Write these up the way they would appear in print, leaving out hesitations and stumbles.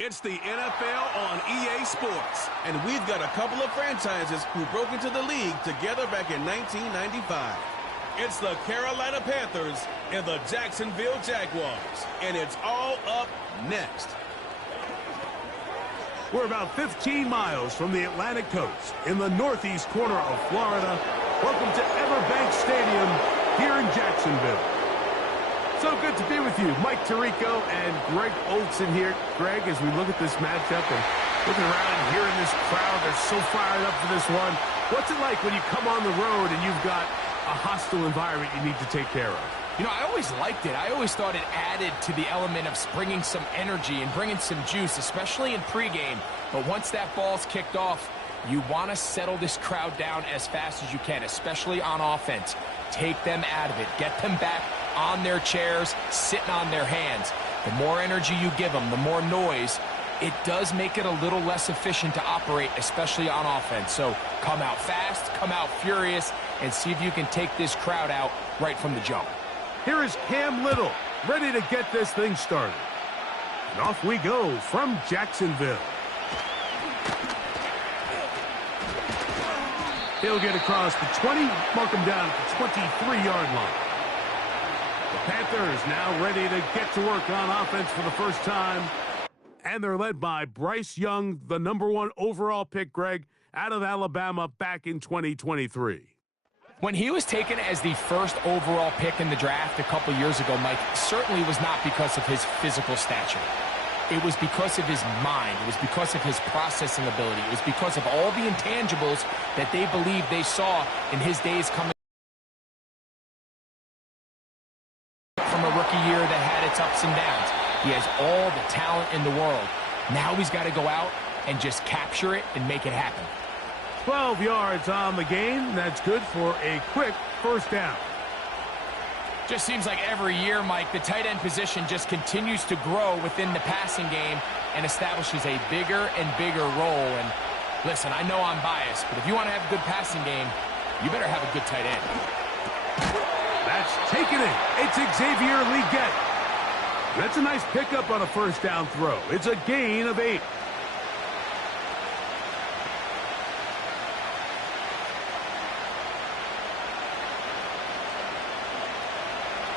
It's the NFL on EA Sports. And we've got a couple of franchises who broke into the league together back in 1995. It's the Carolina Panthers and the Jacksonville Jaguars. And it's all up next. We're about 15 miles from the Atlantic coast in the northeast corner of Florida. Welcome to Everbank Stadium here in Jacksonville. So good to be with you. Mike Tirico and Greg Olson here. Greg, as we look at this matchup and looking around and hearing this crowd, they're so fired up for this one. What's it like when you come on the road and you've got a hostile environment you need to take care of? You know, I always liked it. I always thought it added to the element of bringing some energy and bringing some juice, especially in pregame. But once that ball's kicked off, you want to settle this crowd down as fast as you can, especially on offense. Take them out of it. Get them back on their chairs, sitting on their hands. The more energy you give them, the more noise, it does make it a little less efficient to operate, especially on offense. So come out fast, come out furious, and see if you can take this crowd out right from the jump. Here is Cam Little, ready to get this thing started. And off we go from Jacksonville. He'll get across the 20, mark him down at the 23-yard line. The Panthers now ready to get to work on offense for the first time. And they're led by Bryce Young, the #1 overall pick, Greg, out of Alabama back in 2023. When he was taken as the first overall pick in the draft a couple years ago, Mike, certainly was not because of his physical stature. It was because of his mind. It was because of his processing ability. It was because of all the intangibles that they believed they saw in his days coming from a rookie year that had its ups and downs. He has all the talent in the world. Now he's got to go out and just capture it and make it happen. 12 yards on the game. That's good for a quick first down. Just seems like every year, Mike, the tight end position just continues to grow within the passing game and establishes a bigger and bigger role. And listen, I know I'm biased, but if you want to have a good passing game, you better have a good tight end. That's taken it. It's Xavier Legette. That's a nice pickup on a first down throw. It's a gain of 8.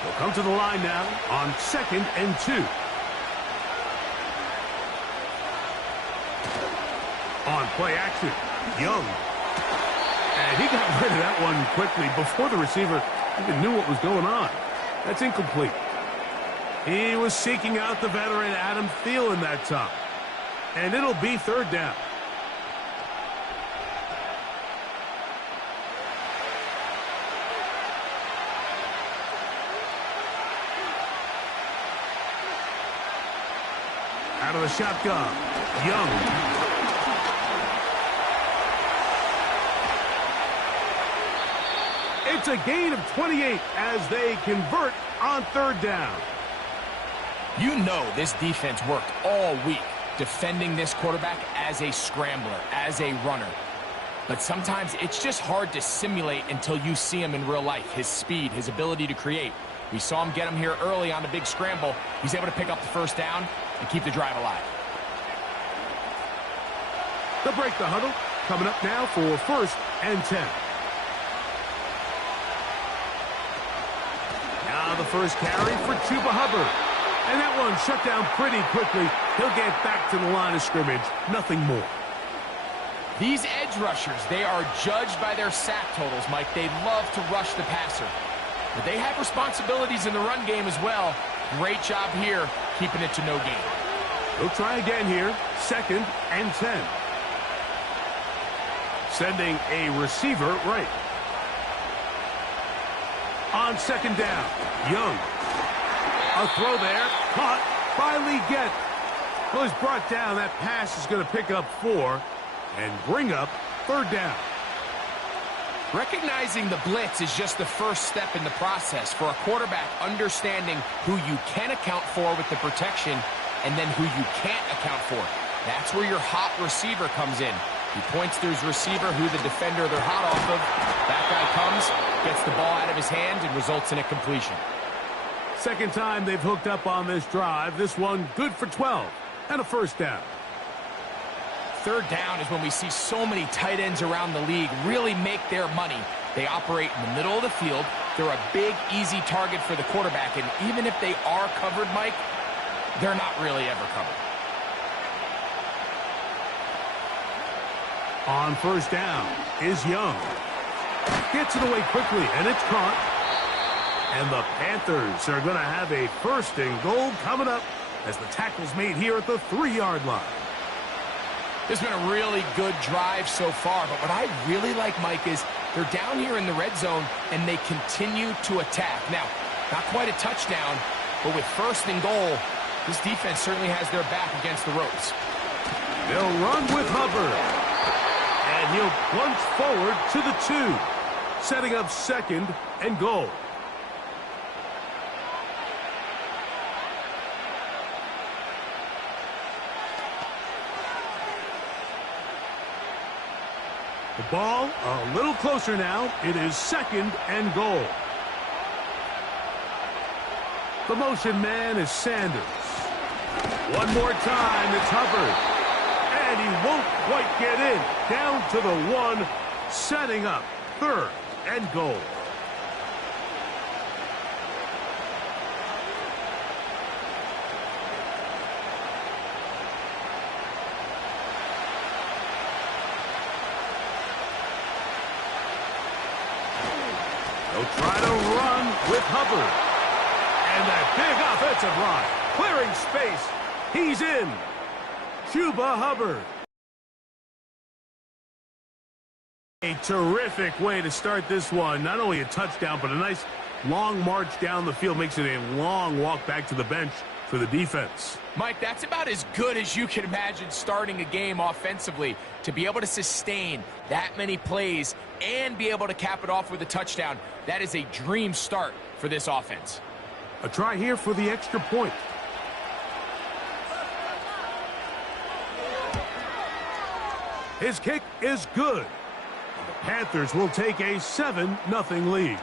They'll come to the line now on 2nd and 2. On play action, Young. And he got rid of that one quickly before the receiver even knew what was going on. That's incomplete. He was seeking out the veteran Adam Thielen that time. And it'll be 3rd down. Out of the shotgun, Young. It's a gain of 28 as they convert on 3rd down. You know this defense worked all week defending this quarterback as a scrambler, as a runner. But sometimes it's just hard to simulate until you see him in real life, his speed, his ability to create. We saw him get him here early on the big scramble. He's able to pick up the first down and keep the drive alive. They'll break the huddle. Coming up now for 1st and 10. Now the first carry for Chuba Hubbard. And that one shut down pretty quickly. He'll get back to the line of scrimmage. Nothing more. These edge rushers, they are judged by their sack totals, Mike. They love to rush the passer. But they have responsibilities in the run game as well. Great job here, keeping it to no gain. He'll try again here. 2nd and 10. Sending a receiver right. On 2nd down, Young. A throw there, caught by Legette. Well, he's brought down. That pass is going to pick up 4 and bring up 3rd down. Recognizing the blitz is just the first step in the process for a quarterback understanding who you can account for with the protection and then who you can't account for. That's where your hot receiver comes in. He points to his receiver who the defender they're hot off of. That guy comes, gets the ball out of his hand, and results in a completion. Second time they've hooked up on this drive. This one good for 12. and a first down. Third down is when we see so many tight ends around the league really make their money. They operate in the middle of the field. They're a big, easy target for the quarterback, and even if they are covered, Mike, they're not really ever covered. On first down is Young. Gets it away quickly, and it's caught. And the Panthers are going to have a first and goal coming up as the tackle's made here at the 3-yard line. This has been a really good drive so far, but what I really like, Mike, is they're down here in the red zone, and they continue to attack. Now, not quite a touchdown, but with first and goal, this defense certainly has their back against the ropes. They'll run with Hubbard. And he'll plunge forward to the 2, setting up second and goal. The ball a little closer now. It is second and goal. The motion man is Sanders. One more time, it's Hubbard. And he won't quite get in. Down to the 1, setting up third and goal. They'll try to run with Hubbard. And that big offensive line, clearing space. He's in. Chuba Hubbard. A terrific way to start this one. Not only a touchdown, but a nice long march down the field. Makes it a long walk back to the bench for the defense. Mike, that's about as good as you can imagine starting a game offensively. To be able to sustain that many plays and be able to cap it off with a touchdown, that is a dream start for this offense. A try here for the extra point. His kick is good. The Panthers will take a 7-0 lead.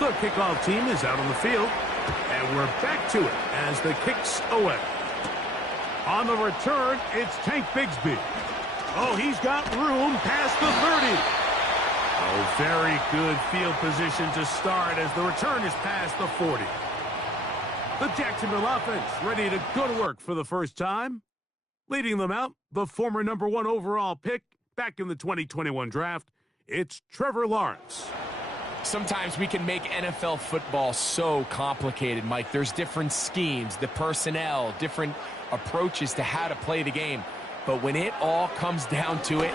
The kickoff team is out on the field, and we're back to it as the kick's away. On the return, it's Tank Bigsby. Oh, he's got room past the 30. Oh, very good field position to start as the return is past the 40. The Jacksonville offense ready to go to work for the first time. Leading them out, the former #1 overall pick back in the 2021 draft, it's Trevor Lawrence. Sometimes we can make NFL football so complicated, Mike. There's different schemes, the personnel, different approaches to how to play the game. But when it all comes down to it,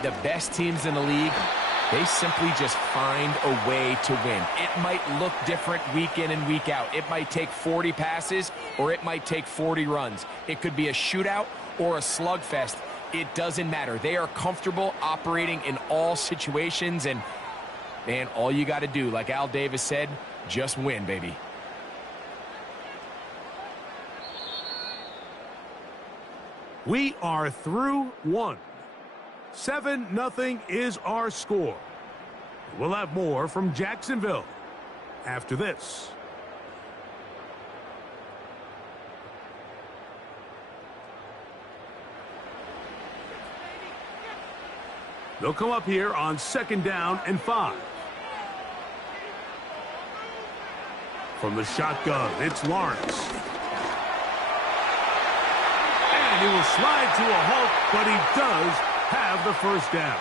the best teams in the league, they simply just find a way to win. It might look different week in and week out. It might take 40 passes or it might take 40 runs. It could be a shootout or a slugfest. It doesn't matter. They are comfortable operating in all situations, and man, all you got to do, like Al Davis said, just win, baby. We are through one. 7-0 is our score. We'll have more from Jacksonville after this. They'll come up here on 2nd down and 5. From the shotgun, it's Lawrence. And he will slide to a halt, but he does have the first down.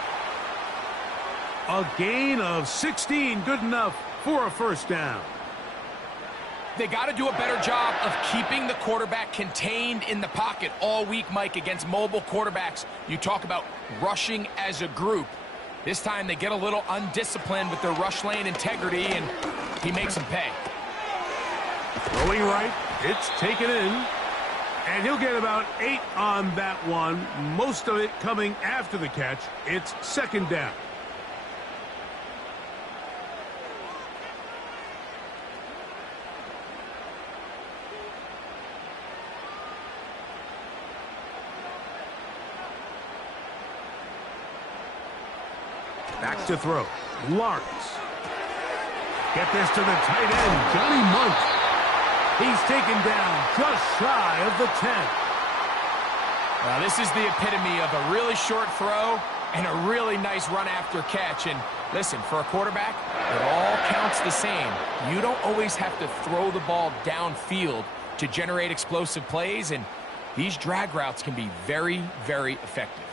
A gain of 16, good enough for a first down. They got to do a better job of keeping the quarterback contained in the pocket all week, Mike, against mobile quarterbacks. You talk about rushing as a group. This time they get a little undisciplined with their rush lane integrity, and he makes them pay. Throwing right, it's taken in. And he'll get about 8 on that one, most of it coming after the catch. It's 2nd down. Back to throw. Lawrence. Get this to the tight end, Johnny Munt. He's taken down just shy of the 10. Now, this is the epitome of a really short throw and a really nice run after catch. And listen, for a quarterback, it all counts the same. You don't always have to throw the ball downfield to generate explosive plays, and these drag routes can be very, very effective.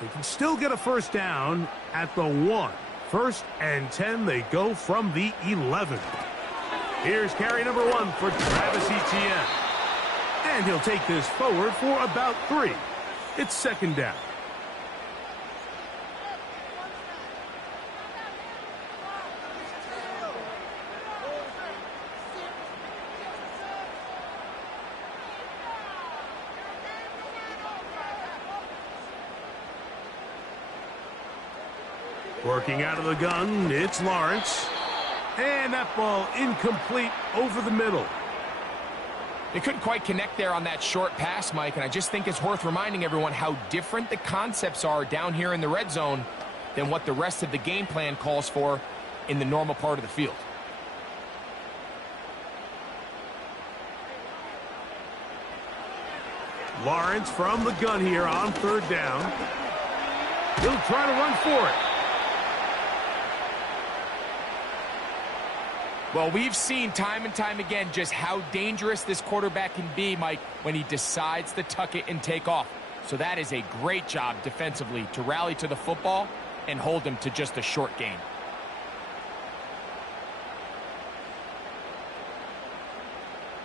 They can still get a first down at the 1. 1st and 10, they go from the 11. Here's carry number 1 for Travis Etienne. And he'll take this forward for about 3. It's 2nd down. Working out of the gun, it's Lawrence. And that ball incomplete over the middle. They couldn't quite connect there on that short pass, Mike, and I just think it's worth reminding everyone how different the concepts are down here in the red zone than what the rest of the game plan calls for in the normal part of the field. Lawrence from the gun here on 3rd down. He'll try to run for it. Well, we've seen time and time again just how dangerous this quarterback can be, Mike, when he decides to tuck it and take off. So that is a great job defensively to rally to the football and hold him to just a short gain.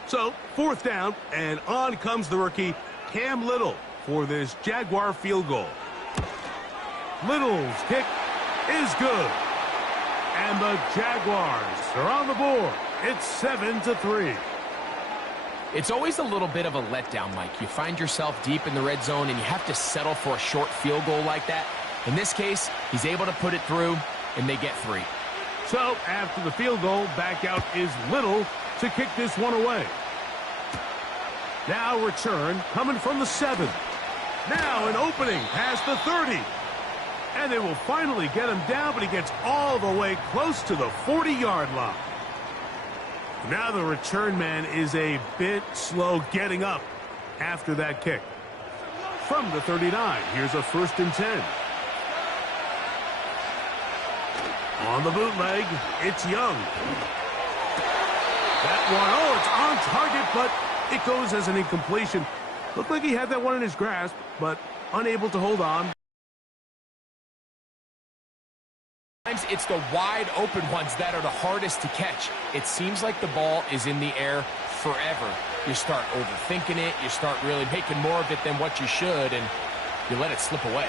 So, 4th down, and on comes the rookie, Cam Little, for this Jaguar field goal. Little's kick is good. And the Jaguars are on the board. It's 7-3. It's always a little bit of a letdown, Mike. You find yourself deep in the red zone and you have to settle for a short field goal like that. In this case, he's able to put it through, and they get 3. So, after the field goal, back out is Little to kick this one away. Now return coming from the 7. Now an opening past the 30. And they will finally get him down, but he gets all the way close to the 40-yard line. Now the return man is a bit slow getting up after that kick. From the 39, here's a 1st and 10. On the bootleg, it's Young. That one, it's on target, but it goes as an incompletion. Looked like he had that one in his grasp, but unable to hold on. It's the wide open ones that are the hardest to catch. It seems like the ball is in the air forever. You start overthinking it, you start really making more of it than what you should, and you let it slip away.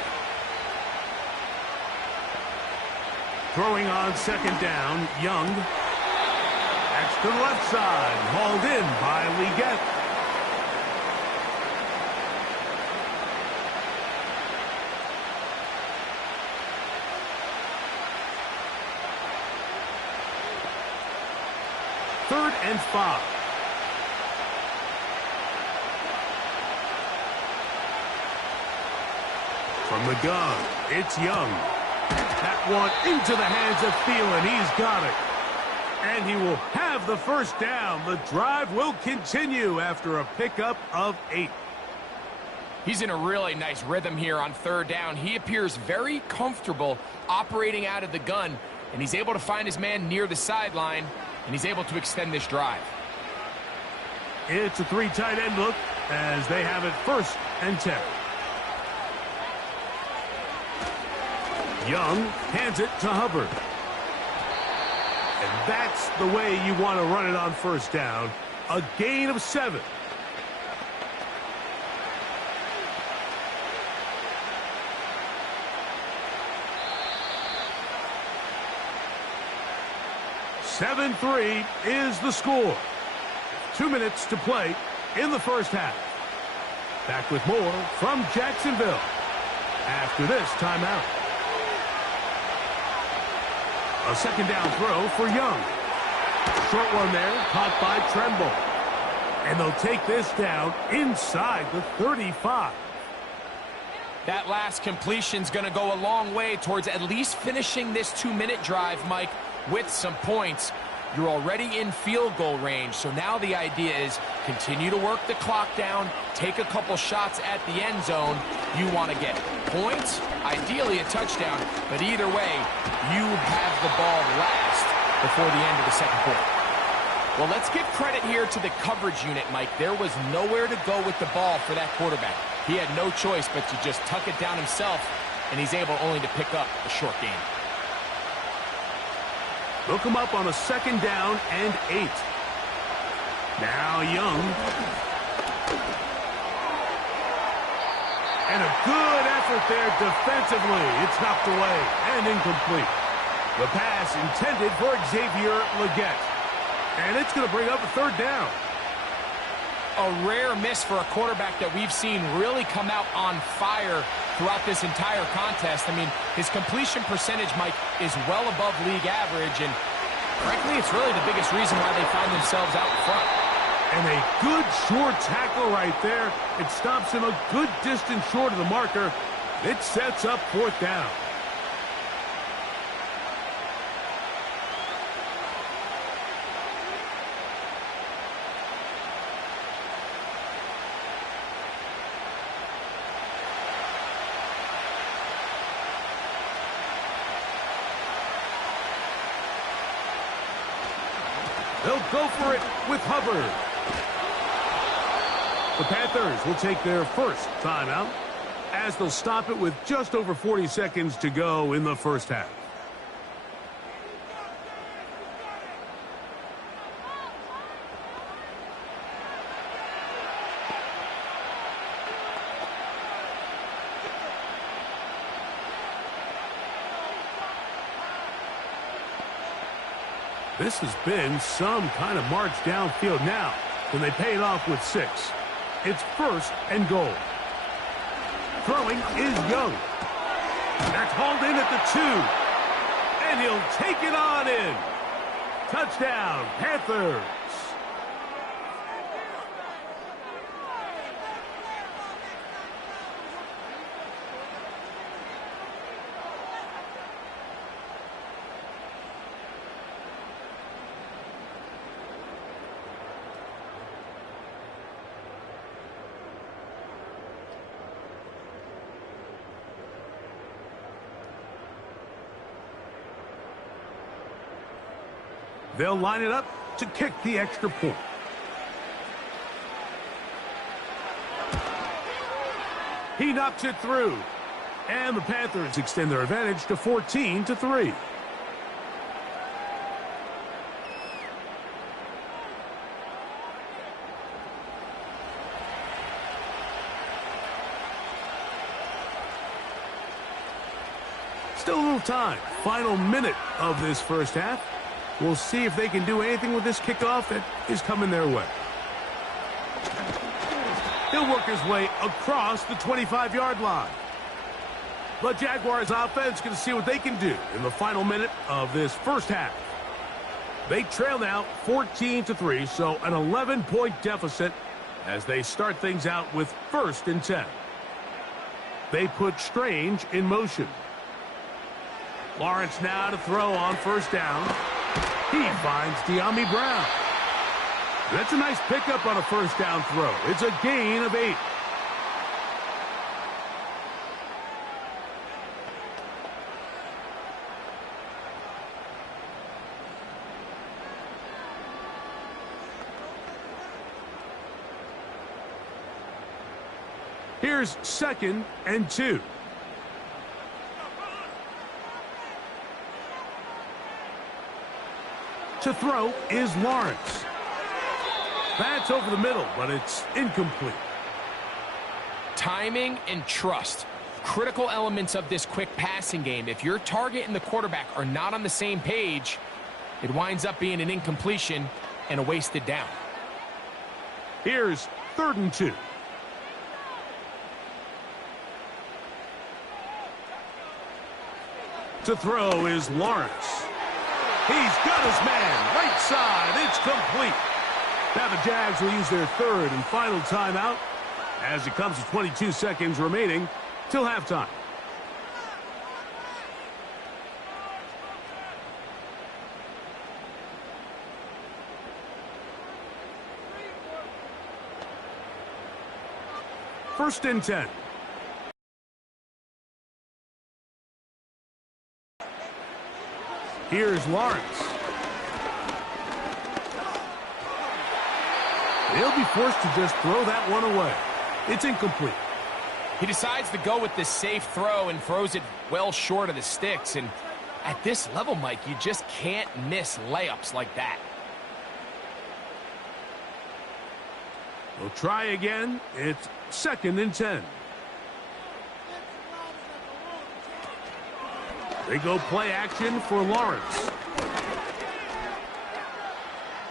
Throwing on 2nd down, Young. That's to the left side, hauled in by Leggett. Third and 5. From the gun, it's Young. That one into the hands of Thielen. He's got it. And he will have the 1st down. The drive will continue after a pickup of 8. He's in a really nice rhythm here on 3rd down. He appears very comfortable operating out of the gun, and he's able to find his man near the sideline, and he's able to extend this drive. It's a 3 tight end look as they have it 1st and 10. Young hands it to Hubbard. And that's the way you want to run it on 1st down. A gain of 7. (7-3) is the score. 2 minutes to play in the 1st half. Back with more from Jacksonville after this timeout. A 2nd down throw for Young. Short one there, caught by Tremble. And they'll take this down inside the 35. That last completion's going to go a long way towards at least finishing this 2-minute drive, Mike, with some points. You're already in field goal range, so now the idea is continue to work the clock down, take a couple shots at the end zone. You want to get points, ideally a touchdown, but either way, you have the ball last before the end of the second quarter. Well, let's give credit here to the coverage unit, Mike. There was nowhere to go with the ball for that quarterback. He had no choice but to just tuck it down himself, and he's able only to pick up a short gain. They'll come up on a 2nd down and 8. Now Young. And a good effort there defensively. It's knocked away and incomplete. The pass intended for Xavier Legette. And it's going to bring up a 3rd down. A rare miss for a quarterback that we've seen really come out on fire throughout this entire contest. I mean, his completion percentage, Mike, is well above league average, and frankly, it's really the biggest reason why they find themselves out front. And a good short tackle right there. It stops him a good distance short of the marker. It sets up 4th down. They'll go for it with Hubbard. The Panthers will take their first timeout as they'll stop it with just over 40 seconds to go in the first half. This has been some kind of march downfield now. Can they pay it off with 6? It's 1st and goal. Throwing is Young. That's hauled in at the 2. And he'll take it on in. Touchdown, Panthers. They'll line it up to kick the extra point. He knocks it through. And the Panthers extend their advantage to 14-3. Still a little time. Final minute of this first half. We'll see if they can do anything with this kickoff that is coming their way. He'll work his way across the 25-yard line. The Jaguars offense going to see what they can do in the final minute of this first half. They trail now 14-3, so an 11-point deficit as they start things out with 1st and 10. They put Strange in motion. Lawrence now to throw on 1st down. He finds De'Ami Brown. That's a nice pickup on a 1st down throw. It's a gain of 8. Here's 2nd and 2. To throw is Lawrence. That's over the middle, but it's incomplete. Timing and trust. Critical elements of this quick passing game. If your target and the quarterback are not on the same page, it winds up being an incompletion and a wasted down. Here's 3rd and 2. To throw is Lawrence. He's got his man, right side, it's complete. Now the Jags will use their 3rd and final timeout as it comes to 22 seconds remaining till halftime. First and 10. Here's Lawrence. He'll be forced to just throw that one away. It's incomplete. He decides to go with this safe throw and throws it well short of the sticks. And at this level, Mike, you just can't miss layups like that. We'll try again. It's second and 10. They go play action for Lawrence.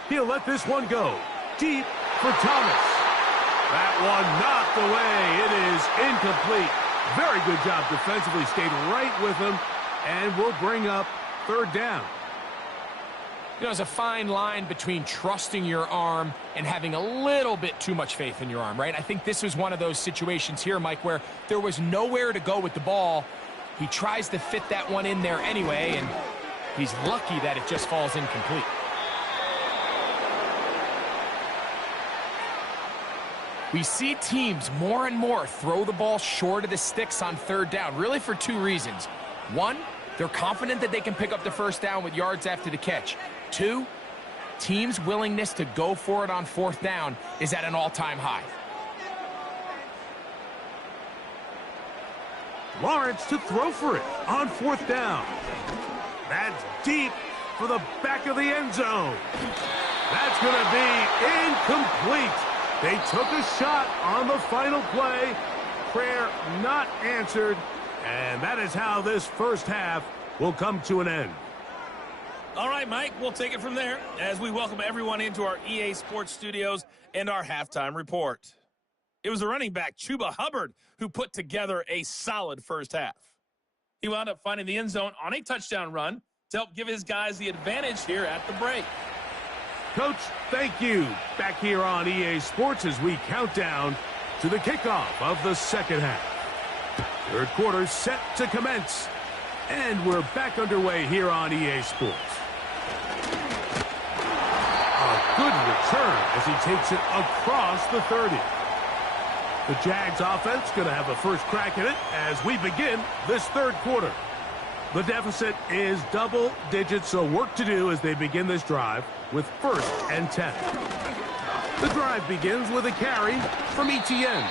He'll let this one go. Deep for Thomas. That one knocked away. It is incomplete. Very good job defensively. Stayed right with him. And will bring up third down. You know, there's a fine line between trusting your arm and having a little bit too much faith in your arm, right? I think this was one of those situations here, Mike, where there was nowhere to go with the ball. He tries to fit that one in there anyway, and he's lucky that it just falls incomplete. We see teams more and more throw the ball short of the sticks on third down, really for two reasons. One, they're confident that they can pick up the first down with yards after the catch. Two, teams' willingness to go for it on fourth down is at an all-time high. Lawrence to throw for it on fourth down. That's deep for the back of the end zone. That's going to be incomplete. They took a shot on the final play. Prayer not answered. And that is how this first half will come to an end. All right, Mike, we'll take it from there as we welcome everyone into our EA Sports Studios and our halftime report. It was the running back, Chuba Hubbard, who put together a solid first half. He wound up finding the end zone on a touchdown run to help give his guys the advantage here at the break. Coach, thank you. Back here on EA Sports as we count down to the kickoff of the second half. Third quarter set to commence. And we're back underway here on EA Sports. A good return as he takes it across the 30. The Jags offense going to have a first crack at it as we begin this third quarter. The deficit is double digits, so work to do as they begin this drive with first and 10. The drive begins with a carry from Etienne.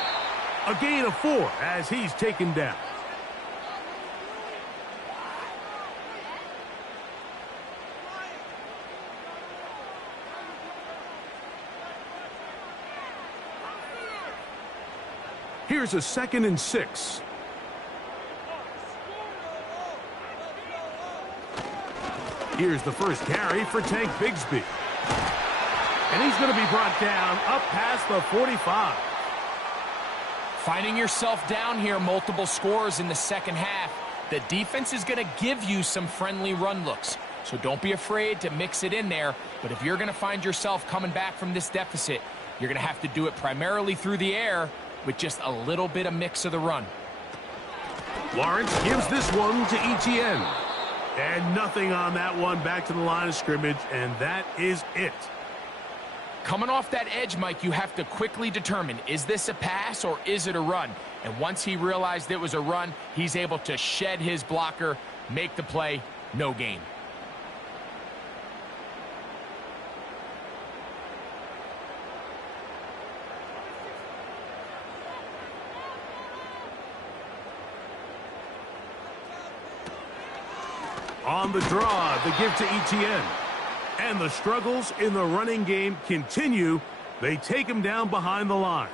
A gain of 4 as he's taken down. Here's a second and 6. Here's the first carry for Tank Bigsby. And he's going to be brought down up past the 45. Finding yourself down here, multiple scores in the second half. The defense is going to give you some friendly run looks. So don't be afraid to mix it in there. But if you're going to find yourself coming back from this deficit, you're going to have to do it primarily through the air with just a little bit of mix of the run. Lawrence gives this one to Etienne. And nothing on that one, back to the line of scrimmage, and that is it. Coming off that edge, Mike, you have to quickly determine, is this a pass or is it a run? And once he realized it was a run, he's able to shed his blocker, make the play, no gain. On the draw, the give to Etienne. And the struggles in the running game continue. They take him down behind the line.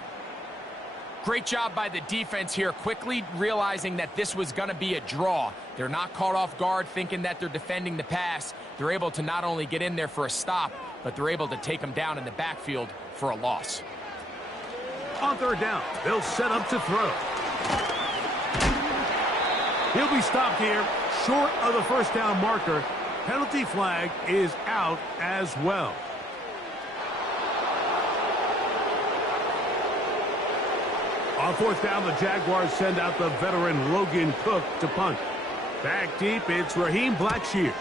Great job by the defense here, quickly realizing that this was going to be a draw. They're not caught off guard thinking that they're defending the pass. They're able to not only get in there for a stop, but they're able to take him down in the backfield for a loss. On third down, they'll set up to throw. He'll be stopped here, short of the first down marker. Penalty flag is out as well. On fourth down, the Jaguars send out the veteran Logan Cook to punt. Back deep, it's Raheem Blackshear.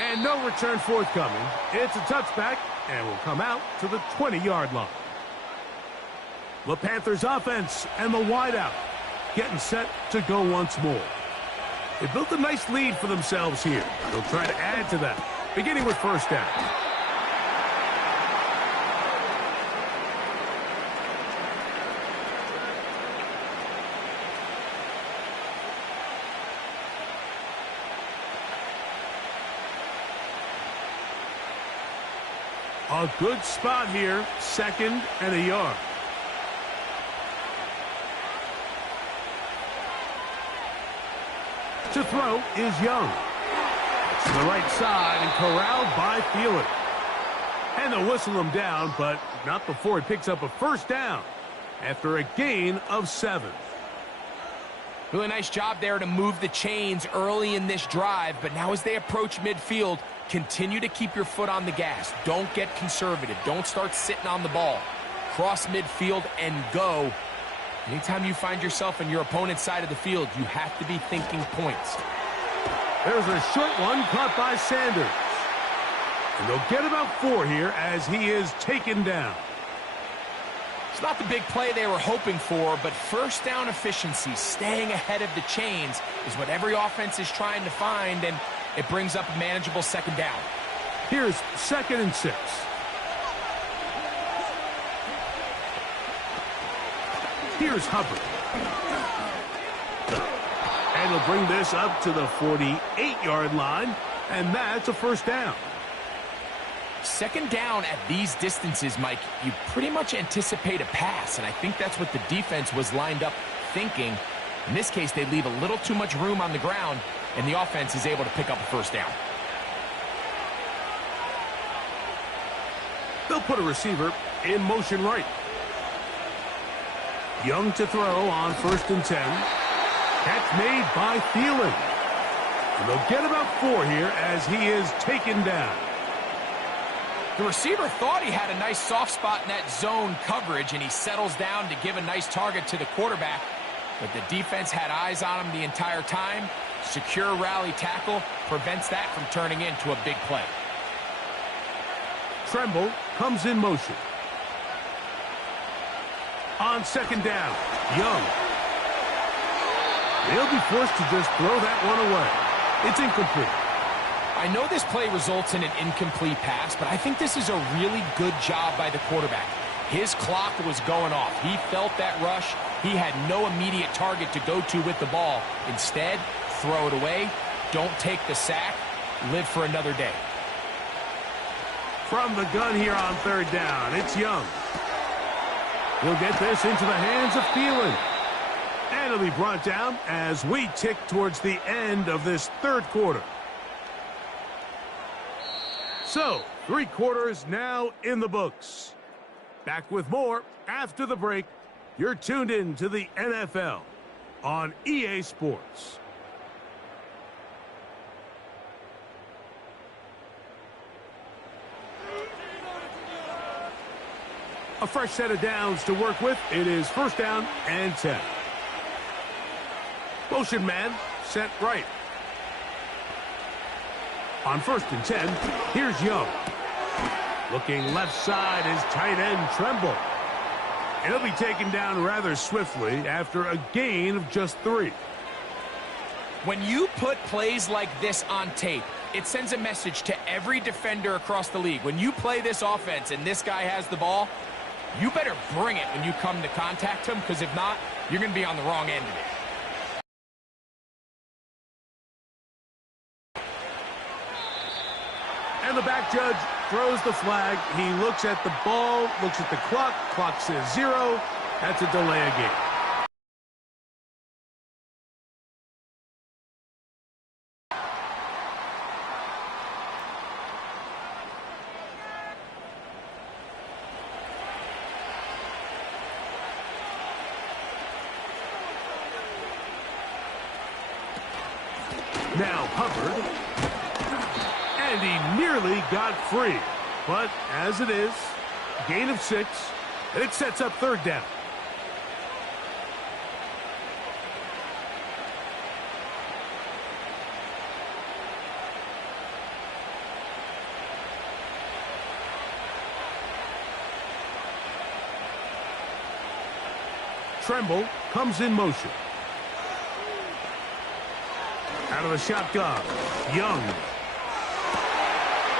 And no return forthcoming. It's a touchback and will come out to the 20-yard line. The Panthers offense and the wideout getting set to go once more. They built a nice lead for themselves here. They'll try to add to that, beginning with first down. A good spot here, 2nd and a yard. To throw is Young. To the right side and corralled by Thielen. And they'll whistle him down, but not before he picks up a first down after a gain of 7. Really nice job there to move the chains early in this drive, but now as they approach midfield, continue to keep your foot on the gas. Don't get conservative. Don't start sitting on the ball. Cross midfield and go. Anytime you find yourself on your opponent's side of the field, you have to be thinking points. There's a short one caught by Sanders. And they'll get about 4 here as he is taken down. It's not the big play they were hoping for, but first down efficiency, staying ahead of the chains, is what every offense is trying to find, and it brings up a manageable second down. Here's 2nd and 6. Here's Hubbard. And he'll bring this up to the 48-yard line, and that's a first down. Second down at these distances, Mike, you pretty much anticipate a pass, and I think that's what the defense was lined up thinking. In this case, they leave a little too much room on the ground, and the offense is able to pick up a first down. They'll put a receiver in motion right. Young to throw on 1st and 10. Catch made by Thielen. And they'll get about 4 here as he is taken down. The receiver thought he had a nice soft spot in that zone coverage, and he settles down to give a nice target to the quarterback. But the defense had eyes on him the entire time. Secure rally tackle prevents that from turning into a big play. Tremble comes in motion. On 2nd down, Young. They'll be forced to just throw that one away. It's incomplete. I know this play results in an incomplete pass, but I think this is a really good job by the quarterback. His clock was going off. He felt that rush. He had no immediate target to go to with the ball. Instead, throw it away. Don't take the sack. Live for another day. From the gun here on 3rd down, it's Young. He'll get this into the hands of Thielen. And it'll be brought down as we tick towards the end of this 3rd quarter. So, 3 quarters now in the books. Back with more after the break. You're tuned in to the NFL on EA Sports. A fresh set of downs to work with. It is 1st down and 10. Motion man set right. On 1st and 10, here's Young. Looking left side is tight end Tremble. And he'll be taken down rather swiftly after a gain of just 3. When you put plays like this on tape, it sends a message to every defender across the league. When you play this offense and this guy has the ball, you better bring it when you come to contact him, because if not, you're going to be on the wrong end of it. And the back judge throws the flag. He looks at the ball, looks at the clock. Clock says 0. That's a delay of game. Now Hubbard. And he nearly got free. But as it is, gain of 6, and it sets up third down. Tremble comes in motion. Out of the shotgun, Young.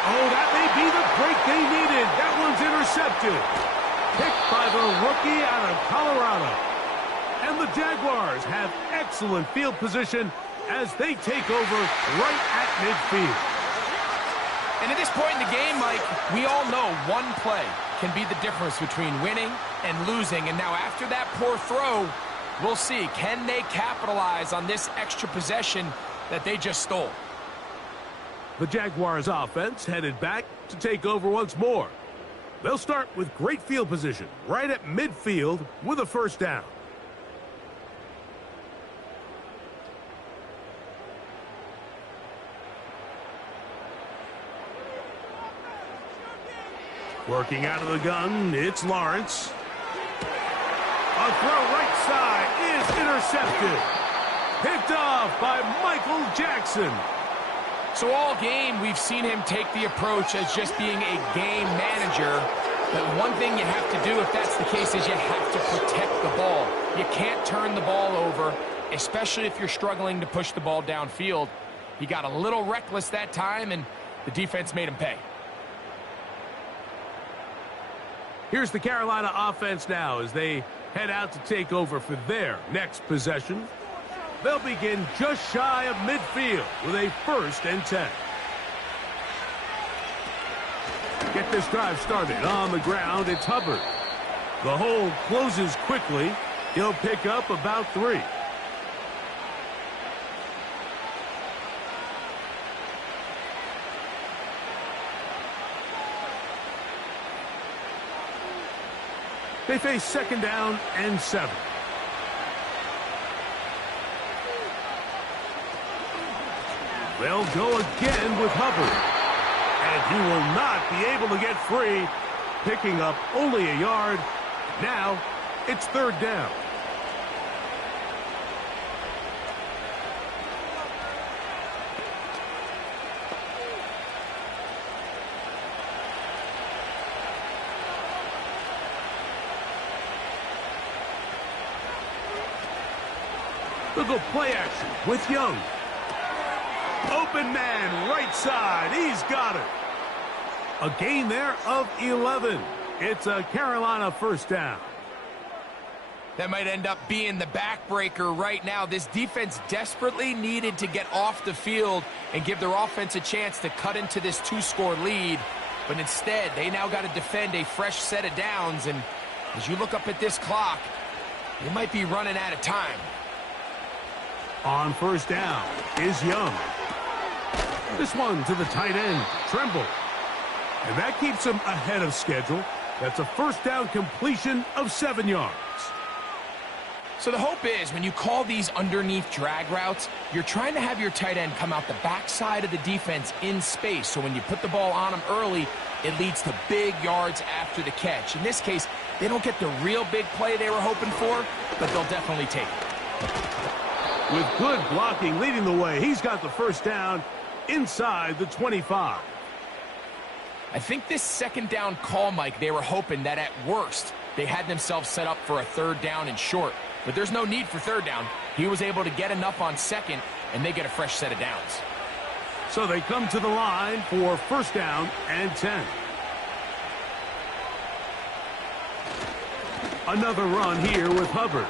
Oh, that may be the break they needed. That one's intercepted. Picked by the rookie out of Colorado. And the Jaguars have excellent field position as they take over right at midfield. And at this point in the game, Mike, we all know one play can be the difference between winning and losing. And now after that poor throw, we'll see, can they capitalize on this extra possession that they just stole? The Jaguars offense headed back to take over once more. They'll start with great field position right at midfield with a first down. Working out of the gun, it's Lawrence. A throw right side is intercepted. Picked off by Michael Jackson. So all game, we've seen him take the approach as just being a game manager. But one thing you have to do if that's the case is you have to protect the ball. You can't turn the ball over, especially if you're struggling to push the ball downfield. He got a little reckless that time, and the defense made him pay. Here's the Carolina offense now as they head out to take over for their next possession. They'll begin just shy of midfield with a 1st and 10. Get this drive started on the ground. It's Hubbard. The hole closes quickly. He'll pick up about 3. They face 2nd down and 7. They'll go again with Hubbard. And he will not be able to get free, picking up only a yard. Now it's 3rd down. They'll go play action with Young. Open man, right side. He's got it. A gain there of 11. It's a Carolina 1st down. That might end up being the backbreaker right now. This defense desperately needed to get off the field and give their offense a chance to cut into this 2-score lead. But instead, they now got to defend a fresh set of downs. And as you look up at this clock, they might be running out of time. On 1st down is Young. This one to the tight end, Tremble. And that keeps him ahead of schedule. That's a 1st down completion of 7 yards. So the hope is when you call these underneath drag routes, you're trying to have your tight end come out the backside of the defense in space. So when you put the ball on him early, it leads to big yards after the catch. In this case, they don't get the real big play they were hoping for, but they'll definitely take it. With good blocking leading the way, he's got the 1st down inside the 25. I think this 2nd down call, Mike, they were hoping that at worst they had themselves set up for a 3rd down and short. But there's no need for 3rd down. He was able to get enough on 2nd, and they get a fresh set of downs. So they come to the line for 1st down and 10. Another run here with Hubbard.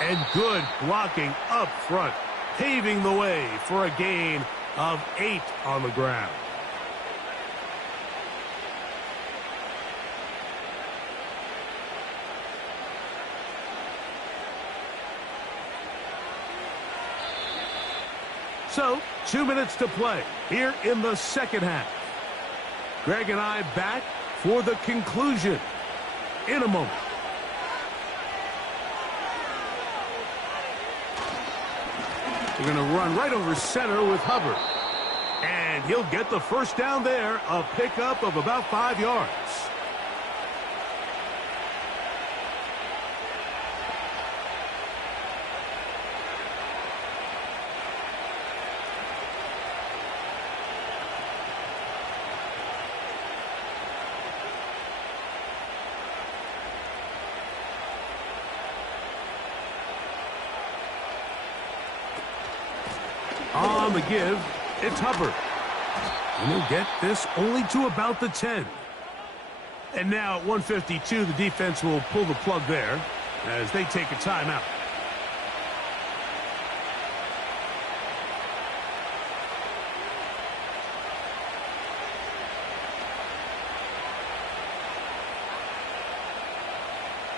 And good blocking up front, paving the way for a gain of 8 on the ground. So, 2 minutes to play here in the 2nd half. Greg and I back for the conclusion in a moment. They're going to run right over center with Hubbard. And he'll get the 1st down there, a pickup of about 5 yards. On the give, it's Hubbard. And he'll get this only to about the 10. And now at 152, the defense will pull the plug there as they take a timeout.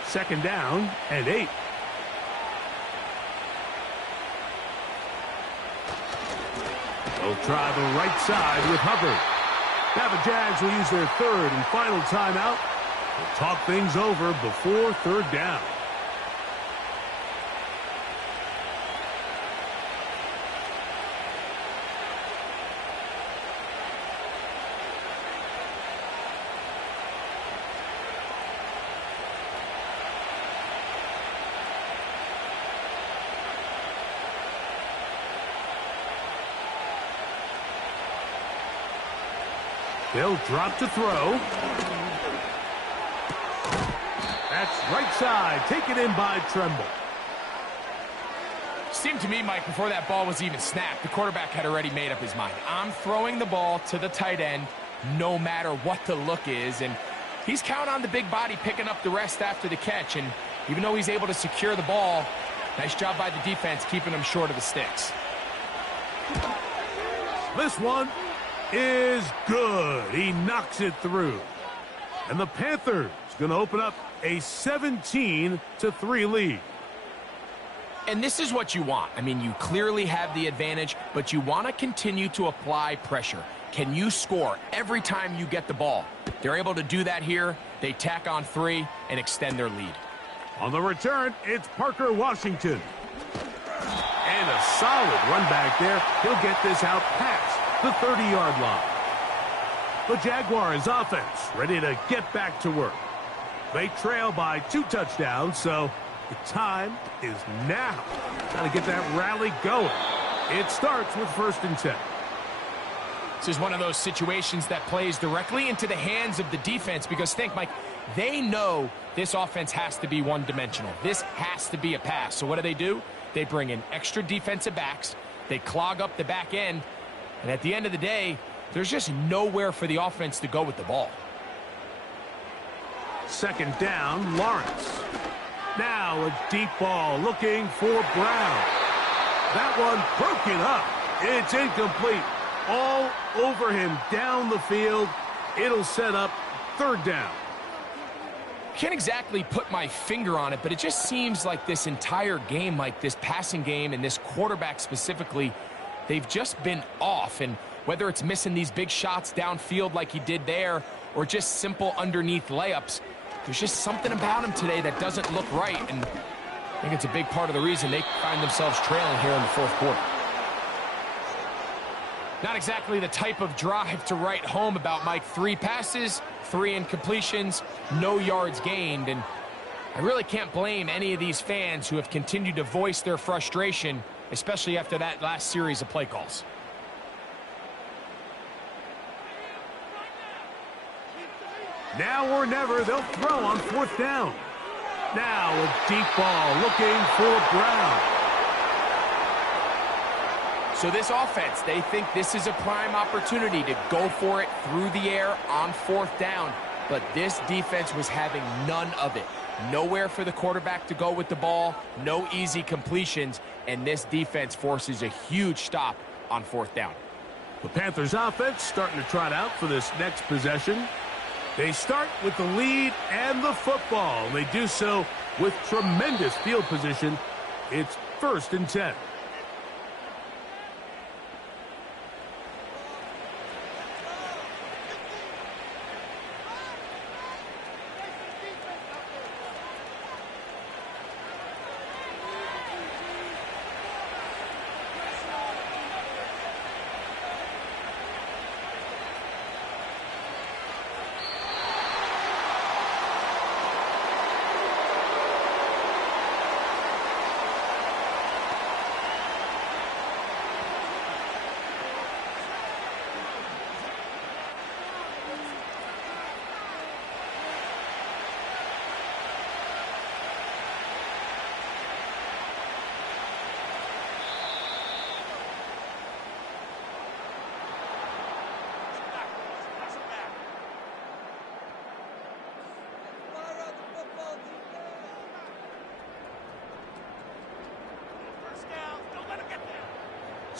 Second down and 8. They'll try the right side with Hubbard. Now the Jags will use their third and final timeout. They'll talk things over before third down. They'll drop to throw. That's right side, taken in by Tremble. Seemed to me, Mike, before that ball was even snapped, the quarterback had already made up his mind. I'm throwing the ball to the tight end no matter what the look is, and he's counting on the big body picking up the rest after the catch, and even though he's able to secure the ball, nice job by the defense keeping him short of the sticks. This one is good. He knocks it through. And the Panthers going to open up a 17-3 lead. And this is what you want. I mean, you clearly have the advantage, but you want to continue to apply pressure. Can you score every time you get the ball? They're able to do that here. They tack on 3 and extend their lead. On the return, it's Parker Washington. And a solid run back there. He'll get this out past the 30-yard line. The Jaguars offense ready to get back to work. They trail by 2 touchdowns, so the time is now. Got to get that rally going. It starts with 1st and 10. This is one of those situations that plays directly into the hands of the defense because think, Mike, they know this offense has to be one-dimensional. This has to be a pass. So what do? They bring in extra defensive backs. They clog up the back end. And at the end of the day, there's just nowhere for the offense to go with the ball. 2nd down, Lawrence. Now a deep ball looking for Brown. That one broken up. It's incomplete. All over him down the field. It'll set up 3rd down. Can't exactly put my finger on it, but it just seems like this entire game, like this passing game and this quarterback specifically, they've just been off. And whether it's missing these big shots downfield like he did there or just simple underneath layups, there's just something about him today that doesn't look right. And I think it's a big part of the reason they find themselves trailing here in the 4th quarter. Not exactly the type of drive to write home about, Mike. 3 passes, 3 incompletions, no yards gained. And I really can't blame any of these fans who have continued to voice their frustration, especially after that last series of play calls. Now or never, they'll throw on 4th down. Now a deep ball looking for Brown. So this offense, they think this is a prime opportunity to go for it through the air on 4th down. But this defense was having none of it. Nowhere for the quarterback to go with the ball, no easy completions, and this defense forces a huge stop on 4th down. The Panthers offense starting to trot out for this next possession. They start with the lead and the football. They do so with tremendous field position. It's 1st and 10.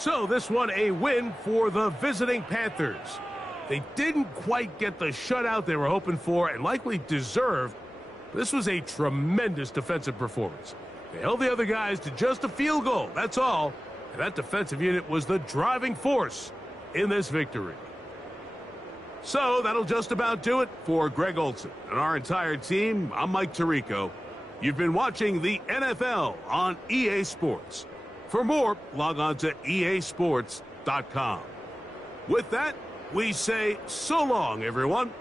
So this one a win for the visiting Panthers. They didn't quite get the shutout they were hoping for and likely deserved. This was a tremendous defensive performance. They held the other guys to just a field goal, that's all. And that defensive unit was the driving force in this victory. So that'll just about do it for Greg Olson and our entire team. I'm Mike Tirico. You've been watching the NFL on EA Sports. For more, log on to easports.com. With that, we say so long, everyone.